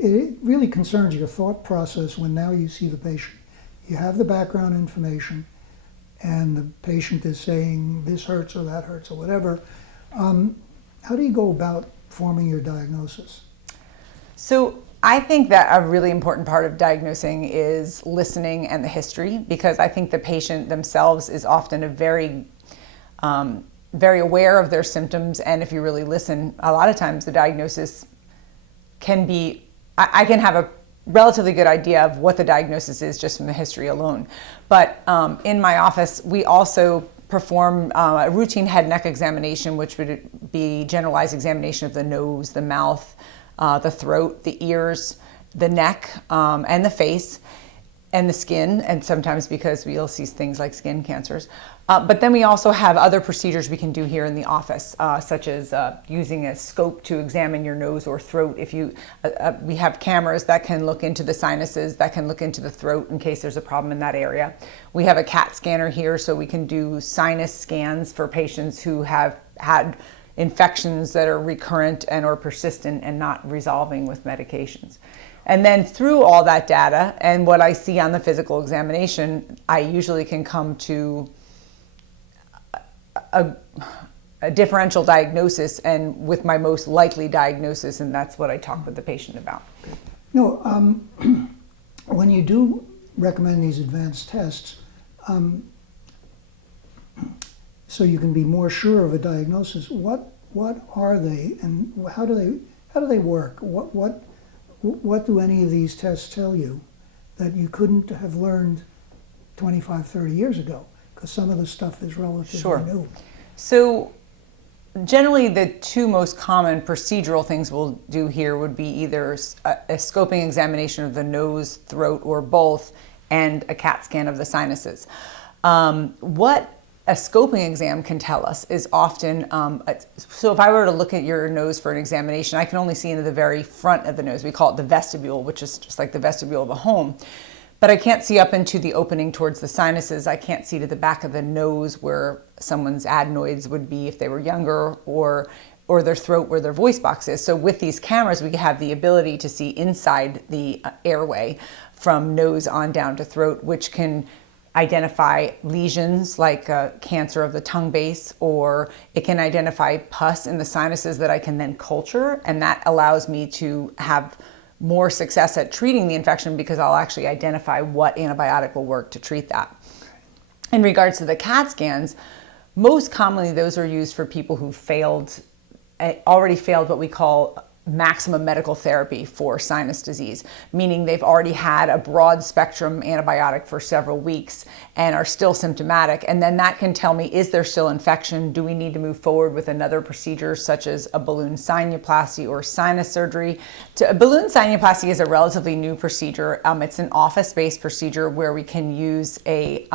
it really concerns your thought process when now you see the patient. You have the background information, and the patient is saying this hurts or that hurts or whatever. How do you go about forming your diagnosis? So I think that a really important part of diagnosing is listening and the history, because I think the patient themselves is often a very aware of their symptoms, and if you really listen, a lot of times the diagnosis can be, I can have a relatively good idea of what the diagnosis is just from the history alone. But in my office, we also perform a routine head neck examination, which would be generalized examination of the nose, the mouth, the throat, the ears, the neck, and the face, and the skin, and sometimes because we'll see things like skin cancers. But then we also have other procedures we can do here in the office, such as using a scope to examine your nose or throat. If you, we have cameras that can look into the sinuses, that can look into the throat in case there's a problem in that area. We have a CAT scanner here, so we can do sinus scans for patients who have had infections that are recurrent and or persistent and not resolving with medications. And then through all that data and what I see on the physical examination, I usually can come to a differential diagnosis, and with my most likely diagnosis, and that's what I talk with the patient about. No, when you do recommend these advanced tests, so you can be more sure of a diagnosis, what are they, and how do they work? What do any of these tests tell you that you couldn't have learned 25, 30 years ago? Because some of the stuff is relatively new. So generally the two most common procedural things we'll do here would be either a scoping examination of the nose, throat, or both, and a CAT scan of the sinuses. What a scoping exam can tell us is often, so if I were to look at your nose for an examination, I can only see into the very front of the nose. We call it the vestibule, which is just like the vestibule of a home. But I can't see up into the opening towards the sinuses. I can't see to the back of the nose where someone's adenoids would be if they were younger, or their throat where their voice box is. So with these cameras, we have the ability to see inside the airway from nose on down to throat, which can identify lesions like cancer of the tongue base, or it can identify pus in the sinuses that I can then culture, and that allows me to have more success at treating the infection because I'll actually identify what antibiotic will work to treat that. In regards to the CAT scans, most commonly those are used for people who already failed what we call maximum medical therapy for sinus disease, meaning they've already had a broad spectrum antibiotic for several weeks and are still symptomatic. And then that can tell me, is there still infection? Do we need to move forward with another procedure such as a balloon sinuplasty or sinus surgery? A balloon sinuplasty is a relatively new procedure. It's an office-based procedure where we can use a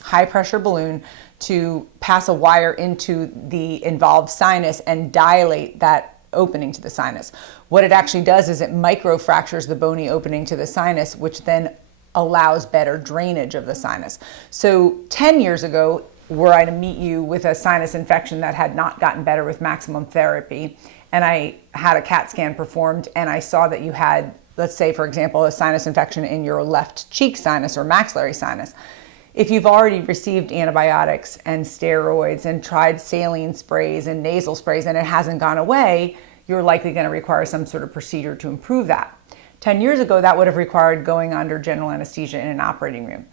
high pressure balloon to pass a wire into the involved sinus and dilate that opening to the sinus. What it actually does is it microfractures the bony opening to the sinus, which then allows better drainage of the sinus. So 10 years ago, were I to meet you with a sinus infection that had not gotten better with maximum therapy, and I had a CAT scan performed and I saw that you had, let's say for example, a sinus infection in your left cheek sinus or maxillary sinus, if you've already received antibiotics and steroids and tried saline sprays and nasal sprays and it hasn't gone away, you're likely going to require some sort of procedure to improve that. 10 years ago, that would have required going under general anesthesia in an operating room.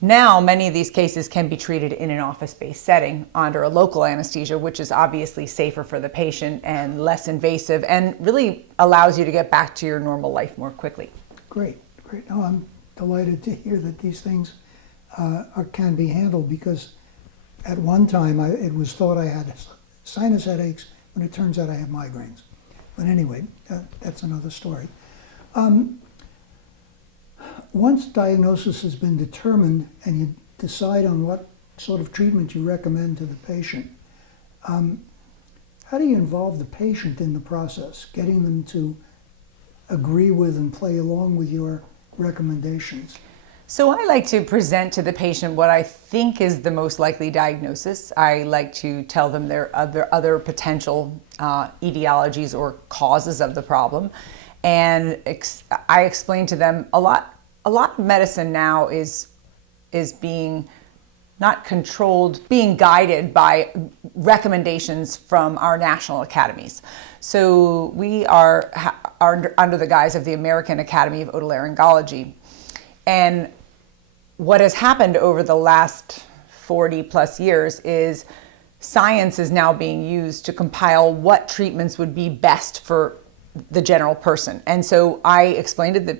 Now, many of these cases can be treated in an office-based setting under a local anesthesia, which is obviously safer for the patient and less invasive and really allows you to get back to your normal life more quickly. Great. No, I'm delighted to hear that these things can be handled, because at one time it was thought I had sinus headaches when it turns out I have migraines. But anyway, that's another story. Once diagnosis has been determined and you decide on what sort of treatment you recommend to the patient, how do you involve the patient in the process, getting them to agree with and play along with your recommendations? So I like to present to the patient what I think is the most likely diagnosis. I like to tell them there are other potential etiologies or causes of the problem. And I explained to them a lot of medicine now is being not controlled, being guided by recommendations from our national academies. So we are under the guise of the American Academy of Otolaryngology. And what has happened over the last 40 plus years is science is now being used to compile what treatments would be best for the general person. And so I explained to the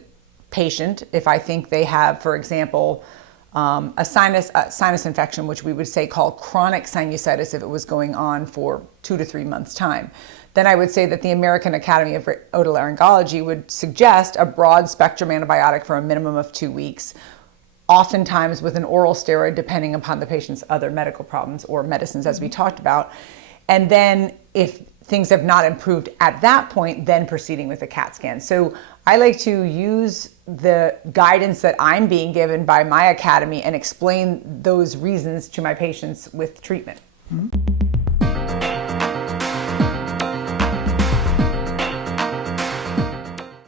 patient, if I think they have, for example, a sinus infection, which we would say call chronic sinusitis if it was going on for 2 to 3 months' time, then I would say that the American Academy of Otolaryngology would suggest a broad spectrum antibiotic for a minimum of 2 weeks, oftentimes with an oral steroid depending upon the patient's other medical problems or medicines, as we talked about. And then if things have not improved at that point, then proceeding with a CAT scan. So I like to use the guidance that I'm being given by my academy and explain those reasons to my patients with treatment. Mm-hmm.